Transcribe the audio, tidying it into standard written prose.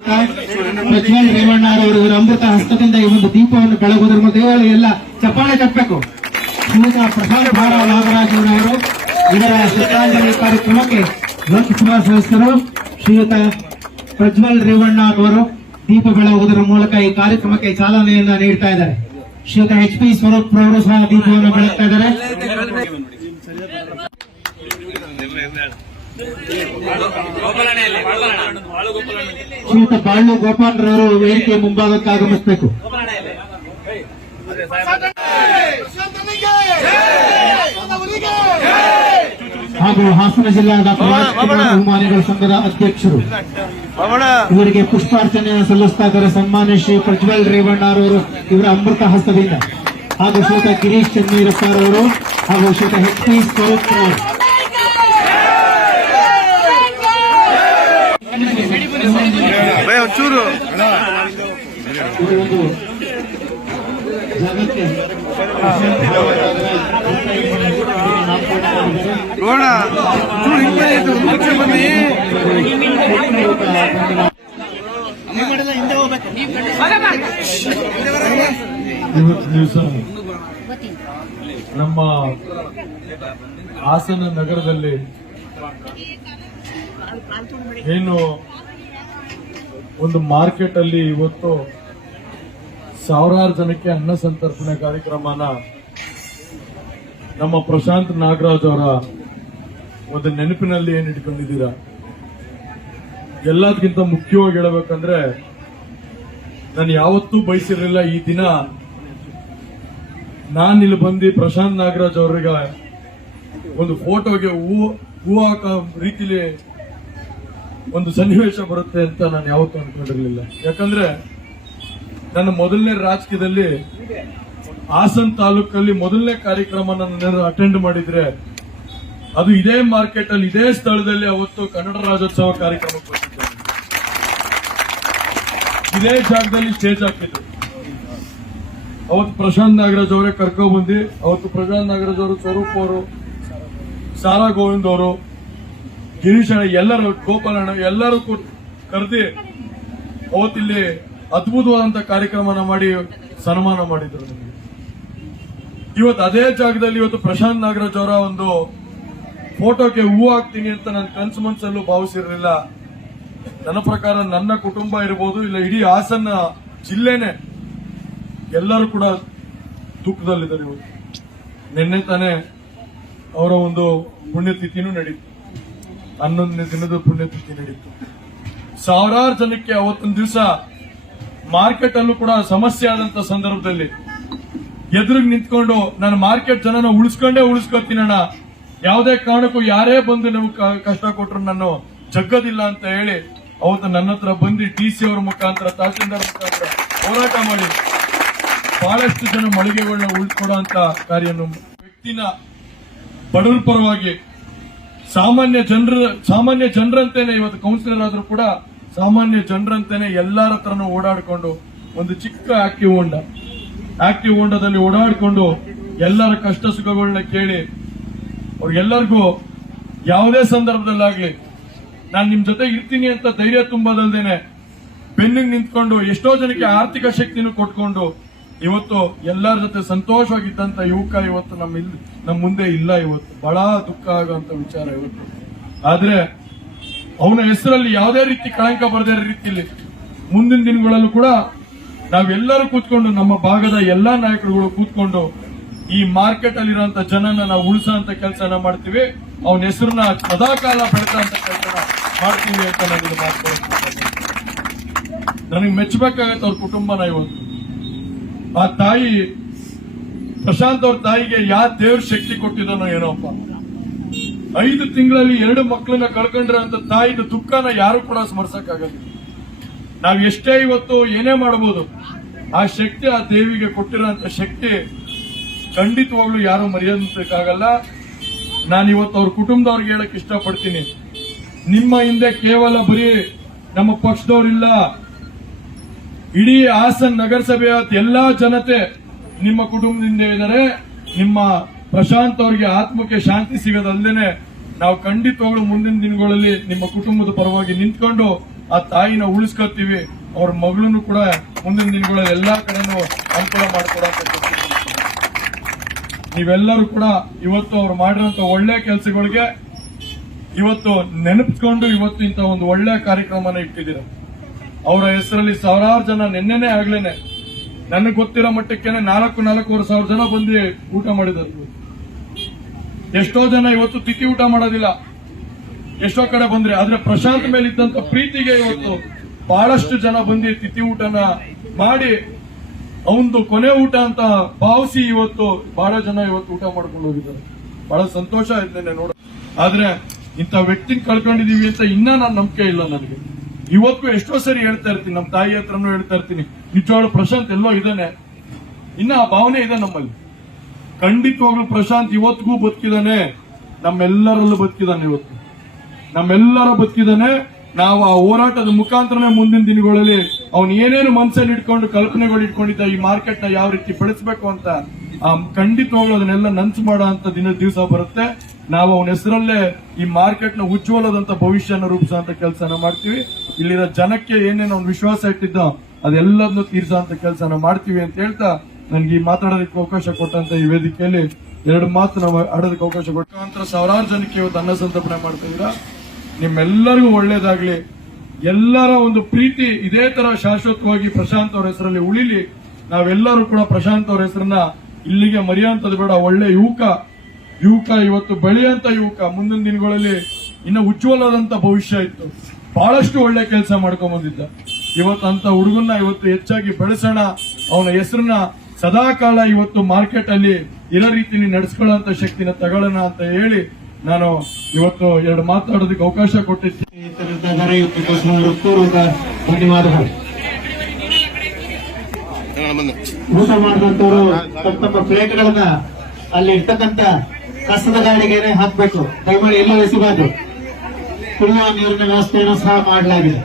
ಪ್ರಜ್ವಲ್ ರೇವಣ್ಣರವರು ಇವರ ಅಮೃತ ಹಸ್ತದಿಂದ ಈ ಒಂದು ದೀಪವನ್ನು ಬೆಳಗುವುದರ ಮತ್ತು ಎಲ್ಲ ಚಪ್ಪಾಳೆ ತಪ್ಪಬೇಕು. ಶ್ರೀಯುತ ಪ್ರಶಾಂತ್ ಭಾರವ ನಾಗರಾಜ್ ಅವರು ಇವರ ಶ್ರದ್ಧಾಂಜಲಿ ಕಾರ್ಯಕ್ರಮಕ್ಕೆ ಲೋಕಸಭಾ ಸದಸ್ಯರು ಶ್ರೀಯುತ ಪ್ರಜ್ವಲ್ ರೇವಣ್ಣರವರು ದೀಪ ಬೆಳಗುವುದರ ಮೂಲಕ ಈ ಕಾರ್ಯಕ್ರಮಕ್ಕೆ ಚಾಲನೆಯನ್ನ ನೀಡ್ತಾ ಇದ್ದಾರೆ. ಶ್ರೀಯುತ HP ಸ್ವರೂಪ್ ಅವರು ಸಹ ದೀಪವನ್ನು ಬೆಳಗ್ತಾ ಇದ್ದಾರೆ. ಶ್ರೀಯುತ ಬಾಳು ಗೋಪಾಲ್ರವರು ವೇದಿಕೆ ಮುಂಭಾಗಕ್ಕೆ ಆಗಮಿಸಬೇಕು. ಹಾಗೂ ಹಾಸನ ಜಿಲ್ಲಾ ಡಾಕ್ಟರ್ ಅಭಿಮಾನಿಗಳ ಸಂಘದ ಅಧ್ಯಕ್ಷರು ಇವರಿಗೆ ಪುಷ್ಪಾರ್ಚನೆಯನ್ನು ಸಲ್ಲಿಸ್ತಾ ಇದ್ದಾರೆ. ಸನ್ಮಾನ್ಯ ಶ್ರೀ ಪ್ರಜ್ವಲ್ ರೇವಣ್ಣರವರು ಇವರ ಅಮೃತ ಹಸ್ತದಿಂದ ಹಾಗೂ ಶ್ರೀಯುತ ಗಿರೀಶ್ ಚನ್ನೀರಪ್ಪರವರು ಹಾಗೂ ಶ್ರೀಯುತ HP ಸ್ವರೂಪ್ ಅವರು ಒಂಚೂರು ಒಂದು ಜಾಗಕ್ಕೆ ನೋಡ ಇವತ್ತು ದಿವಸ ನಮ್ಮ ಹಾಸನ ನಗರದಲ್ಲಿ ಏನು ಒಂದು ಮಾರ್ಕೆಟ್ ಅಲ್ಲಿ ಇವತ್ತು ಸಾವಿರಾರು ಜನಕ್ಕೆ ಅನ್ನ ಸಂತರ್ಪಣೆ ಕಾರ್ಯಕ್ರಮನ ನಮ್ಮ ಪ್ರಶಾಂತ್ ನಾಗರಾಜ್ ಅವರ ಒಂದು ನೆನಪಿನಲ್ಲಿ ಏನ್ ಇಟ್ಕೊಂಡಿದ್ದೀರಾ. ಎಲ್ಲದಕ್ಕಿಂತ ಮುಖ್ಯವಾಗಿ ಹೇಳಬೇಕಂದ್ರೆ ನಾನು ಯಾವತ್ತೂ ಬಯಸಿರಲಿಲ್ಲ ಈ ದಿನ ನಾನು ಇಲ್ಲಿ ಬಂದು ಪ್ರಶಾಂತ್ ನಾಗರಾಜ್ ಅವರಿಗೆ ಒಂದು ಫೋಟೋಗೆ ಹೂ ಹಾಕೋ ರೀತಿಲಿ ಒಂದು ಸನ್ನಿವೇಶ ಬರುತ್ತೆ ಅಂತ ನಾನು ಯಾವತ್ತೂ ಅನ್ಕೊಂಡಿರ್ಲಿಲ್ಲ. ಯಾಕಂದ್ರೆ ನನ್ನ ಮೊದಲನೇ ರಾಜಕೀಯದಲ್ಲಿ ಹಾಸನ್ ತಾಲೂಕಲ್ಲಿ ಮೊದಲನೇ ಕಾರ್ಯಕ್ರಮ ನಾನು ಅಟೆಂಡ್ ಮಾಡಿದ್ರೆ ಅದು ಇದೇ ಮಾರ್ಕೆಟ್ ಅಲ್ಲಿ ಇದೇ ಸ್ಥಳದಲ್ಲಿ ಅವತ್ತು ಕನ್ನಡ ರಾಜ್ಯೋತ್ಸವ ಕಾರ್ಯಕ್ರಮಕ್ಕೆ ಬಂದಿದ್ದೆ. ಇದೇ ಜಾಗದಲ್ಲಿ ಸ್ಟೇಜ್ ಹಾಕಿದ್ರು. ಅವತ್ತು ಪ್ರಶಾಂತ್ ನಾಗರಾಜ್ ಅವರೇ ಕರ್ಕೊಂಡ್ಬಂದು ಅವತ್ತು ಪ್ರಶಾಂತ್ ನಾಗರಾಜ್ ಅವರು, ಸ್ವರೂಪ್ ಅವರು, ಸಾರಾ ಗೋವಿಂದ್ ಅವರು, ಗಿರೀಶ್ ಅಣ್ಣ, ಎಲ್ಲರೂ, ಗೋಪಾಲಣ್ಣ ಎಲ್ಲರೂ ಕರೆದಿ ಅವತ್ತಿಲ್ಲಿ ಅದ್ಭುತವಾದಂತ ಕಾರ್ಯಕ್ರಮನ ಮಾಡಿ ಸನ್ಮಾನ ಮಾಡಿದ್ರು ನಮಗೆ. ಇವತ್ತು ಅದೇ ಜಾಗದಲ್ಲಿ ಇವತ್ತು ಪ್ರಶಾಂತ್ ನಾಗರಾಜ್ ಅವರ ಒಂದು ಫೋಟೋಗೆ ಹೂ ಹಾಕ್ತೀನಿ ಅಂತ ನನ್ನ ಕನ್ಸು ಮನ್ಸಲ್ಲೂ ಭಾವಿಸಿರಲಿಲ್ಲ. ನನ್ನ ಪ್ರಕಾರ ನನ್ನ ಕುಟುಂಬ ಇರಬಹುದು, ಇಲ್ಲ ಇಡೀ ಹಾಸನ ಜಿಲ್ಲೆನೆ ಎಲ್ಲರೂ ಕೂಡ ದುಃಖದಲ್ಲಿದ್ದಾರೆ. ಇವತ್ತು ನಿನ್ನೆ ತಾನೇ ಅವರ ಒಂದು ಪುಣ್ಯತಿಥಿನೂ ನಡೀತು, 11ನೇ ದಿನದ ಪುಣ್ಯತಿಥಿ ನಡೀತು. ಸಾವಿರಾರು ಜನಕ್ಕೆ ಅವತ್ತೊಂದು ದಿವಸ ಮಾರ್ಕೆಟ್ ಅಲ್ಲೂ ಕೂಡ ಸಮಸ್ಯೆ ಆದಂತ ಸಂದರ್ಭದಲ್ಲಿ ಎದುರಿಗೆ ನಿಂತ್ಕೊಂಡು ನಾನು ಮಾರ್ಕೆಟ್ ಜನನ ಉಳಿಸ್ಕೋತೀನಣ್ಣ, ಯಾವುದೇ ಕಾರಣಕ್ಕೂ ಯಾರೇ ಬಂದು ನಮಗೆ ಕಷ್ಟ ಕೊಟ್ಟರು ನಾನು ಜಗ್ಗದಿಲ್ಲ ಅಂತ ಹೇಳಿ ಅವತ್ತು ನನ್ನ ಹತ್ರ ಬಂದು DC ಅವರ ಮುಖಾಂತರ, ತಹಸೀಲ್ದಾರ್ ಮುಖಾಂತರ ಹೋರಾಟ ಮಾಡಿ ಬಹಳಷ್ಟು ಜನ ಮಳಿಗೆಗಳನ್ನ ಉಳಿಸ್ಕೊಡೋ ಅಂತ ಕಾರ್ಯನು ವ್ಯಕ್ತಿನ ಬಡವರ ಪರವಾಗಿ ಸಾಮಾನ್ಯ ಜನರಂತೇನೆ ಇವತ್ತು ಕೌನ್ಸಿಲರ್ ಆದ್ರೂ ಕೂಡ ಸಾಮಾನ್ಯ ಜನರಂತೇನೆ ಎಲ್ಲರ ಹತ್ರನೂ ಓಡಾಡಿಕೊಂಡು ಒಂದು ಚಿಕ್ಕ ಆಕ್ಟಿವ್ ಹೋಂಡದಲ್ಲಿ ಓಡಾಡಿಕೊಂಡು ಎಲ್ಲರ ಕಷ್ಟ ಸುಖಗಳನ್ನ ಕೇಳಿ ಅವ್ರಿಗೆಲ್ಲರಿಗೂ ಯಾವುದೇ ಸಂದರ್ಭದಲ್ಲಾಗ್ಲಿ ನಾನು ನಿಮ್ ಜೊತೆ ಇರ್ತೀನಿ ಅಂತ ಧೈರ್ಯ ತುಂಬೋದಲ್ದೇನೆ ಬೆನ್ನಿಗೆ ನಿಂತ್ಕೊಂಡು ಎಷ್ಟೋ ಜನಕ್ಕೆ ಆರ್ಥಿಕ ಶಕ್ತಿನೂ ಕೊಟ್ಕೊಂಡು ಇವತ್ತು ಎಲ್ಲರ ಜೊತೆ ಸಂತೋಷವಾಗಿದ್ದಂತ ಯುವಕ ಇವತ್ತು ನಮ್ಮ ಮುಂದೆ ಇಲ್ಲ. ಇವತ್ತು ಬಹಳ ದುಃಖ ಆಗುವಂತ ವಿಚಾರ ಇವತ್ತು. ಆದ್ರೆ ಅವನ ಹೆಸರಲ್ಲಿ ಯಾವುದೇ ರೀತಿ ಕಳಂಕ ಬರದೇ ರೀತಿಯಲ್ಲಿ ಮುಂದಿನ ದಿನಗಳಲ್ಲೂ ಕೂಡ ನಾವೆಲ್ಲರೂ ಕೂತ್ಕೊಂಡು, ನಮ್ಮ ಭಾಗದ ಎಲ್ಲಾ ನಾಯಕರುಗಳು ಕೂತ್ಕೊಂಡು ಈ ಮಾರ್ಕೆಟ್ ಅಲ್ಲಿರುವಂತ ಜನನ ನಾವು ಉಳಿಸೋಂತ ಕೆಲಸನ ಮಾಡ್ತೀವಿ. ಅವನ ಹೆಸರನ್ನ ಸದಾಕಾಲ ಬೆಳೆಸೋಂತ ಕೆಲಸನ ಮಾಡ್ತೀವಿ ಅಂತ ನಾನು ಮಾತಾಡ್ತೀನಿ. ನನಗೆ ಮೆಚ್ಚಬೇಕಾಗತ್ತೆ ಅವ್ರ ಕುಟುಂಬನ. ಇವತ್ತು ಆ ತಾಯಿ, ಪ್ರಶಾಂತ್ ಅವ್ರ ತಾಯಿಗೆ ಯಾವ ದೇವ್ರ ಶಕ್ತಿ ಕೊಟ್ಟಿದ್ದಾನೋ ಏನೋಪ್ಪ. 5 ತಿಂಗಳಲ್ಲಿ 2 ಮಕ್ಕಳನ್ನ ಕಳ್ಕೊಂಡಿರೋಂತ ತಾಯಿದ ದುಃಖನ ಯಾರು ಕೂಡ ಸ್ಮರಿಸಕ್ಕಾಗಲ್ಲ. ನಾವ್ ಎಷ್ಟೇ ಇವತ್ತು ಏನೇ ಮಾಡಬಹುದು, ಆ ಶಕ್ತಿ ಆ ದೇವಿಗೆ ಕೊಟ್ಟಿರೋಂತ ಶಕ್ತಿ ಖಂಡಿತವಾಗ್ಲೂ ಯಾರು ಮರೆಯೋದಕ್ಕಾಗಲ್ಲ. ನಾನಿವತ್ತು ಅವ್ರ ಕುಟುಂಬದವ್ರಿಗೆ ಹೇಳಕ್ ಇಷ್ಟಪಡ್ತೀನಿ, ನಿಮ್ಮ ಹಿಂದೆ ಕೇವಲ ಬರೀ ನಮ್ಮ ಪಕ್ಷದವರಿಲ್ಲ, ಇಡೀ ಹಾಸನ್ ನಗರಸಭೆಯ ಎಲ್ಲಾ ಜನತೆ ನಿಮ್ಮ ಕುಟುಂಬದಿಂದ ಇದ್ದಾರೆ. ನಿಮ್ಮ ಪ್ರಶಾಂತ್ ಅವರಿಗೆ ಆತ್ಮಕ್ಕೆ ಶಾಂತಿ ಸಿಗೋದಲ್ಲದೇನೆ ನಾವು ಖಂಡಿತವಾಗ್ಲೂ ಮುಂದಿನ ದಿನಗಳಲ್ಲಿ ನಿಮ್ಮ ಕುಟುಂಬದ ಪರವಾಗಿ ನಿಂತ್ಕೊಂಡು ಆ ತಾಯಿನ ಉಳಿಸ್ಕೊತೀವಿ. ಅವ್ರ ಮಗಳನ್ನು ಕೂಡ ಮುಂದಿನ ದಿನಗಳಲ್ಲಿ ಎಲ್ಲಾ ಕಡೆನೂ ಅನುಕೂಲ ಮಾಡಿಕೊಡಂತ ನೀವೆಲ್ಲರೂ ಕೂಡ ಇವತ್ತು ಅವ್ರು ಮಾಡಿರೋಂತ ಒಳ್ಳೆ ಕೆಲಸಗಳಿಗೆ ಇವತ್ತು ನೆನಪಿಸ್ಕೊಂಡು ಇವತ್ತು ಇಂತ ಒಂದು ಒಳ್ಳೆ ಕಾರ್ಯಕ್ರಮನ ಇಟ್ಟಿದ್ದೀರ. ಅವರ ಹೆಸರಲ್ಲಿ ಸಾವಿರಾರು ಜನ ನಿನ್ನೆನೆ ಆಗ್ಲೇನೆ ನನಗೆ ಗೊತ್ತಿರೋ ಮಟ್ಟಕ್ಕೇನೆ 4,500 ಜನ ಬಂದು ಊಟ ಮಾಡಿದ್ರು. ಎಷ್ಟೋ ಜನ ಇವತ್ತು ತಿಥಿ ಊಟ ಮಾಡೋದಿಲ್ಲ, ಎಷ್ಟೋ ಕಡೆ ಬಂದ್ರೆ, ಆದ್ರೆ ಪ್ರಶಾಂತ್ ಮೇಲೆ ಇದ್ದಂತ ಪ್ರೀತಿಗೆ ಇವತ್ತು ಬಹಳಷ್ಟು ಜನ ಬಂದು ತಿಥಿ ಊಟನ ಮಾಡಿ ಅವಂದು ಕೊನೆ ಊಟ ಅಂತ ಭಾವಿಸಿ ಇವತ್ತು ಬಹಳ ಜನ ಇವತ್ತು ಊಟ ಮಾಡ್ಕೊಂಡು ಹೋಗಿದ್ದಾರೆ. ಬಹಳ ಸಂತೋಷ ಆಯ್ತು ನೋಡ. ಆದ್ರೆ ಇಂಥ ವ್ಯಕ್ತಿನ ಕಳ್ಕೊಂಡಿದೀವಿ ಅಂತ ಇನ್ನ ನಾನು ನಂಬಿಕೆ ಇಲ್ಲ ನನಗೆ. ಇವತ್ತು ಎಷ್ಟೋ ಸರಿ ಹೇಳ್ತಾ ಇರ್ತೀನಿ, ನಮ್ಮ ತಾಯಿ ಹತ್ರನೂ ಹೇಳ್ತಾ ಇರ್ತೀನಿ, ನಿಜವಾಗ್ಲೂ ಪ್ರಶಾಂತ್ ಎಲ್ಲೋ ಇದ್ದಾನೆ, ಇನ್ನ ಆ ಭಾವನೆ ಇದೆ ನಮ್ಮಲ್ಲಿ. ಖಂಡಿತವಾಗ್ಲೂ ಪ್ರಶಾಂತ್ ಇವತ್ತಿಗೂ ಬದುಕಿದಾನೆ, ನಮ್ಮೆಲ್ಲರಲ್ಲೂ ಬದುಕಿದಾನೆ. ಇವತ್ತು ನಮ್ಮೆಲ್ಲರ ಬದುಕಿದಾನೆ. ನಾವು ಆ ಹೋರಾಟದ ಮುಖಾಂತರನೇ ಮುಂದಿನ ದಿನಗಳಲ್ಲಿ ಅವನು ಏನೇನು ಮನಸ್ಸಲ್ಲಿ ಇಟ್ಕೊಂಡು ಕಲ್ಪನೆಗಳು ಇಟ್ಕೊಂಡಿದ್ದ ಈ ಮಾರ್ಕೆಟ್ ನ ಯಾವ ರೀತಿ ಬೆಳೆಸಬೇಕು ಅಂತ ಖಂಡಿತವಾಗ್ಲೂ ಅದನ್ನೆಲ್ಲ ನನ್ಸು ಮಾಡೋ ಅಂತ ದಿವಸ ಬರುತ್ತೆ. ನಾವು ಅವನ ಹೆಸರಲ್ಲೇ ಈ ಮಾರ್ಕೆಟ್ ನ ಉಜ್ವಲದಂತ ಭವಿಷ್ಯನ ರೂಪಿಸುವಂತ ಕೆಲಸನ ಮಾಡ್ತೀವಿ. ಇಲ್ಲಿರೋ ಜನಕ್ಕೆ ಏನೇನು ಅವ್ನು ವಿಶ್ವಾಸ ಇಟ್ಟಿದ್ದ ಅದೆಲ್ಲದನ್ನು ತೀರ್ಸೋಂತ ಕೆಲಸನ ಮಾಡ್ತೀವಿ ಅಂತ ಹೇಳ್ತಾ ನನಗೆ ಈ ಮಾತಾಡೋದಕ್ಕೆ ಅವಕಾಶ ಕೊಟ್ಟಂತ ಈ ವೇದಿಕೆಯಲ್ಲಿ 2 ಮಾತು ನಾವು ಆಡೋದಕ್ಕೆ ಅವಕಾಶ ಕೊಟ್ಟಂತ ಸಾವಿರಾರು ಜನಕ್ಕೆ ಇವತ್ತು ಅನ್ನ ಸಂತರ್ಪಣೆ ಮಾಡ್ತಾ ಇದ್ದೀರಾ. ನಿಮ್ಮೆಲ್ಲರಿಗೂ ಒಳ್ಳೇದಾಗ್ಲಿ. ಎಲ್ಲರ ಒಂದು ಪ್ರೀತಿ ಇದೇ ತರ ಶಾಶ್ವತವಾಗಿ ಪ್ರಶಾಂತ್ ಅವ್ರ ಹೆಸರಲ್ಲಿ ಉಳಿಲಿ. ನಾವೆಲ್ಲರೂ ಕೂಡ ಪ್ರಶಾಂತ್ ಅವ್ರ ಹೆಸರನ್ನ ಇಲ್ಲಿಗೆ ಮರೆಯುವಂತದ್ದು ಬೇಡ. ಒಳ್ಳೆ ಯುವಕ ಇವತ್ತು ಬೆಳೆಯುವಂತ ಯುವಕ, ಮುಂದಿನ ದಿನಗಳಲ್ಲಿ ಇನ್ನು ಉಜ್ವಲದಂತ ಭವಿಷ್ಯ ಇತ್ತು. ಬಹಳಷ್ಟು ಒಳ್ಳೆ ಕೆಲಸ ಮಾಡ್ಕೊಂಡ್ ಬಂದಿದ್ದ. ಇವತ್ತು ಅಂತ ಹುಡುಗನ್ನ ಇವತ್ತು ಹೆಚ್ಚಾಗಿ ಬೆಳೆಸೋಣ, ಅವನ ಹೆಸರನ್ನ ಸದಾಕಾಲ ಇವತ್ತು ಮಾರ್ಕೆಟ್ ಅಲ್ಲಿ ಇರೋ ರೀತಿಯಲ್ಲಿ ನಡೆಸ್ಕೊಳ್ಳುವಂತ ಶಕ್ತಿನ ತಗೊಳ್ಳೋಣ ಅಂತ ಹೇಳಿ ನಾನು ಇವತ್ತು 2 ಮಾತಾಡೋದಕ್ಕೆ ಅವಕಾಶ ಕೊಟ್ಟಿದ್ದೀನಿ. ಧನ್ಯವಾದಗಳು. ಊಟ ಮಾಡಿದಂತವರು ತಮ್ಮ ಪ್ಲೇಟ್ಗಳನ್ನ ಅಲ್ಲಿ ಇರ್ತಕ್ಕಂಥ ಕಸದ ಗಾಡಿಗೆ ಹಾಕ್ಬೇಕು. ದಯಮಾಡಿ ಎಲ್ಲೋ ಎಸಬಾರ್ದು. ಕುಡಿಯುವ ನೀರಿನ ವ್ಯವಸ್ಥೆಯನ್ನು ಸಹ ಮಾಡಲಾಗಿದೆ.